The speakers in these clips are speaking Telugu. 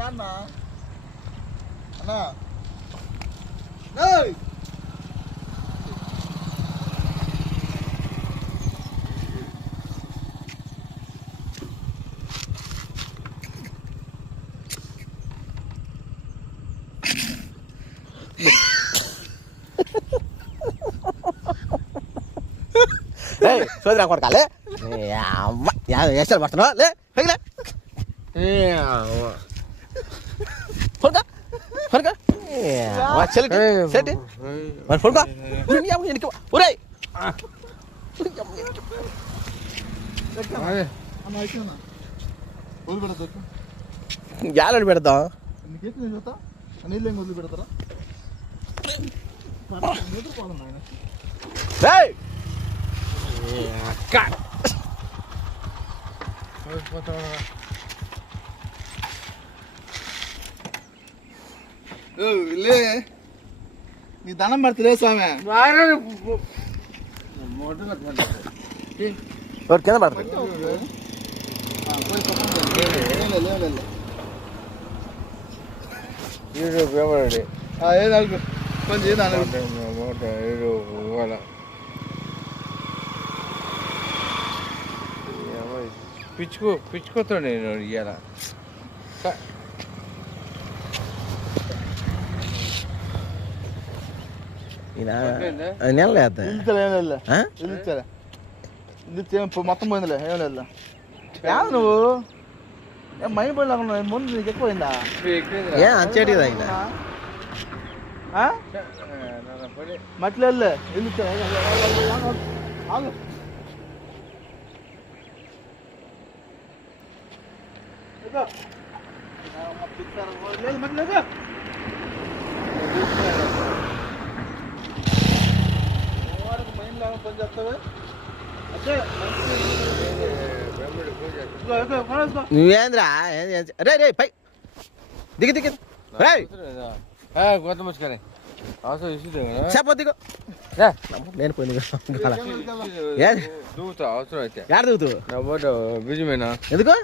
అన్నా అన్నా సోదరా కొడకాలే అమ్మ వేసారు పడుతున్నావు లే పైకిలే కొడుక కొడుక చెల్లి సెట్ మరి కొడుక ఒరే యాలని పెడతాం నీళ్ళు ఏం వదిలి పెడతారా నీ దండం పెడతలే స్వామి కింద పడుతుంది పిచ్చుకోతో నేను ఇయ్యాల మొత్తం పోయిందిలే ఏం లేదు నువ్వు ఏం మైండ్ పోయినా ముందు నీకు ఎక్కువైందా ఏ అంచేటి తాగిన మట్టిలో వెళ్ళే ఇల్లు మైండ్ లాగా పని చేస్తావే నువ్వేంద్రా రే రే పై దిగి దిగి కొత్త ముసుకనే అవసరం ఇస్తుంది చెప్ప దిగు నేను పోయింది దూకుతా అవసరం అయితే యాడ దిగుతూ నా బోటు బిజుమేనా ఎందుకు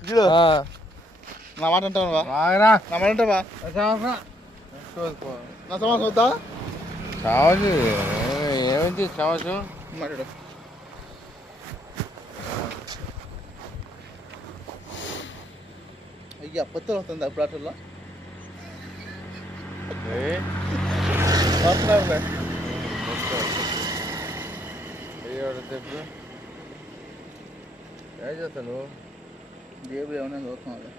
నా మాట అంటావా నా మాట అంటావా నా సమాసం వద్దా చావచ్చు ఏమైంది చావచ్చు మాట్లాడు అయ్యా పొత్తులు వస్తుంది అప్పుడు అట్లా వస్తున్నారులే ఏం చేస్తాను జేబులు ఏమైనా చూస్తున్నాను